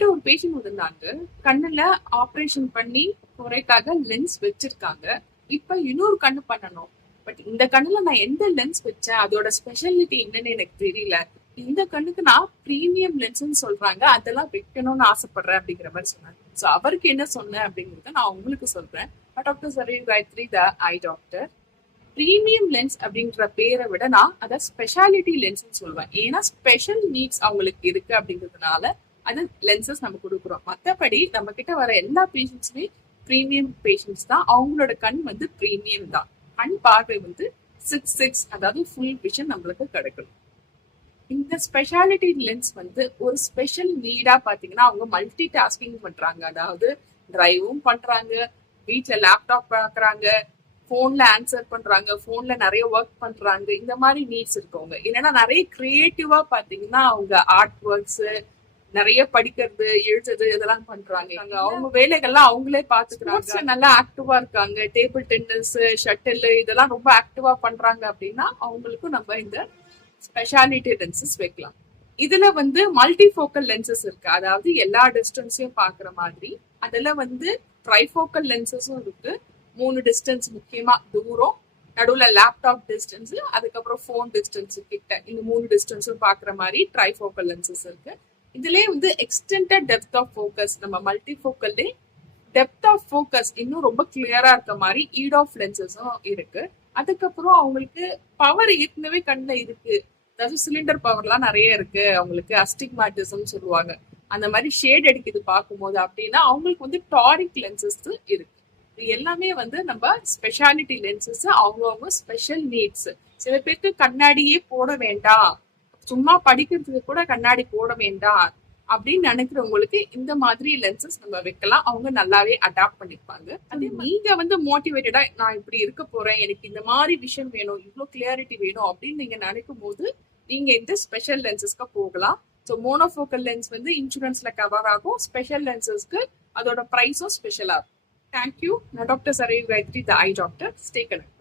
என்கிட்ட ஒரு பேஷண்ட் வந்திருந்தாங்க. கண்ணுல ஆபரேஷன் பண்ணி குறைக்காக லென்ஸ் வச்சிருக்காங்க. இப்ப இன்னொரு கண்ணு பண்ணணும். பட் இந்த கண்ணுல நான் எந்த லென்ஸ் வச்சேன், அதோட ஸ்பெஷாலிட்டி என்னன்னு எனக்கு தெரியல. இந்த கண்ணுக்கு நான் பிரீமியம் லென்ஸ்ன்னு சொல்றாங்க, அதெல்லாம் வைக்கணும்னு ஆசைப்படுறேன் அப்படிங்கிற மாதிரி சொன்னாங்க. சோ அவருக்கு என்ன சொன்னேன் அப்படிங்கறத நான் உங்களுக்கு சொல்றேன். டாக்டர் சரீவ் காயத்ரி, த ஐ டாக்டர். பிரீமியம் லென்ஸ் அப்படின்ற பேரை விட நான் அதை ஸ்பெஷாலிட்டி லென்ஸ் சொல்லுவேன். ஏன்னா ஸ்பெஷல் நீட்ஸ் அவங்களுக்கு இருக்கு அப்படிங்கிறதுனால அது லென்சஸ் நம்ம கொடுக்குறோம். மற்றபடி நம்ம கிட்ட வர எல்லா பேஷண்ட்ஸுமே பிரீமியம் பேஷண்ட்ஸ் தான். அவங்களோட கண் வந்து பிரீமியம் தான். கண் பார்வை வந்து 6/6, அதாவது ஃபுல் விஷன் நம்மளுக்கு கிடைக்கணும். இந்த ஸ்பெஷாலிட்டி லென்ஸ் வந்து ஒரு ஸ்பெஷல் நீடா பாத்தீங்கன்னா அவங்க மல்டி டாஸ்கிங் பண்றாங்க. அதாவது டிரைவும் பண்றாங்க, வீட்டுல லேப்டாப் பாக்குறாங்க, போன்ல ஆன்சர் பண்றாங்க, போன்ல நிறைய ஒர்க் பண்றாங்க. இந்த மாதிரி நீட்ஸ் இருக்கவங்க இல்லைன்னா நிறைய கிரியேட்டிவா பாத்தீங்கன்னா அவங்க ஆர்ட் ஒர்க்ஸ், நிறைய படிக்கிறது, எழுதுறது இதெல்லாம் பண்றாங்க. அவங்க வேலைகள்லாம் அவங்களே பாத்துக்கிறாங்க. நல்லா ஆக்டிவா இருக்காங்க. டேபிள் டென்னிஸ், ஷட்டில் இதெல்லாம் ரொம்ப ஆக்டிவா பண்றாங்க அப்படின்னா அவங்களுக்கும் நம்ம இந்த ஸ்பெஷாலிட்டி லென்சஸ் வைக்கலாம். இதுல வந்து மல்டி ஃபோக்கல் லென்சஸ் இருக்கு. அதாவது எல்லா டிஸ்டன்ஸையும் பாக்குற மாதிரி. அதுல வந்து ட்ரைஃபோக்கல் லென்சஸும் இருக்கு. 3 டிஸ்டன்ஸ், முக்கியமா தூரம், நடுவுல லேப்டாப் டிஸ்டன்ஸ், அதுக்கப்புறம் போன் டிஸ்டன்ஸ் கிட்ட, இந்த 3 டிஸ்டன்ஸும் பாக்குற மாதிரி ட்ரைஃபோக்கல் லென்சஸ் இருக்கு. இதுலயே வந்து எக்ஸ்டெண்டட் டெப்த் ஆஃப் ஃபோக்கஸ், நம்ம மல்டி ஃபோக்கல்லே டெப்த் ஆஃப் ஃபோக்கஸ் இன்னும் ரொம்ப கிளியரா இருக்க மாதிரி ஈட் ஆஃப் லென்சஸும் இருக்கு. அதுக்கப்புறம் அவங்களுக்கு பவர் ஏற்கனவே கண்ணுல இருக்கு, அதாவது சிலிண்டர் பவர்லாம் நிறைய இருக்கு, அவங்களுக்கு அஸ்டிக்மாட்டிசம் சொல்லுவாங்க, அந்த மாதிரி ஷேட் அடிக்குது பார்க்கும்போது அப்படின்னா அவங்களுக்கு வந்து டாரிக் லென்சஸ் இருக்கு. இது எல்லாமே வந்து நம்ம ஸ்பெஷாலிட்டி லென்சஸ். அவங்கவுங்க ஸ்பெஷல் நீட்ஸ். சில பேருக்கு கண்ணாடியே போட வேண்டாம், சும்மா படிக்கிறதுக்கு கூட கண்ணாடி போட வேண்டாம் அப்படின்னு நினைக்கிறவங்களுக்கு இந்த மாதிரி லென்சஸ் நம்ம வைக்கலாம். அவங்க நல்லாவே அடாப்ட் பண்ணிப்பாங்க. அதே நீங்க வந்து மோட்டிவேட்டடா நான் இப்படி இருக்க போறேன், எனக்கு இந்த மாதிரி விஷயம் வேணும், இவ்வளவு கிளியாரிட்டி வேணும் அப்படின்னு நீங்க நினைக்கும் போது நீங்க இந்த ஸ்பெஷல் லென்சஸ்க்கு போகலாம். ஸோ மோனோஃபோக்கல் லென்ஸ் வந்து இன்சூரன்ஸ்ல கவர் ஆகும். ஸ்பெஷல் லென்சஸ்க்கு அதோட ப்ரைஸும் ஸ்பெஷலா இருக்கும். தேங்க்யூ. நான் டாக்டர் சரீவ் காயத்ரி, த ஐ டாக்டர். Stay connect.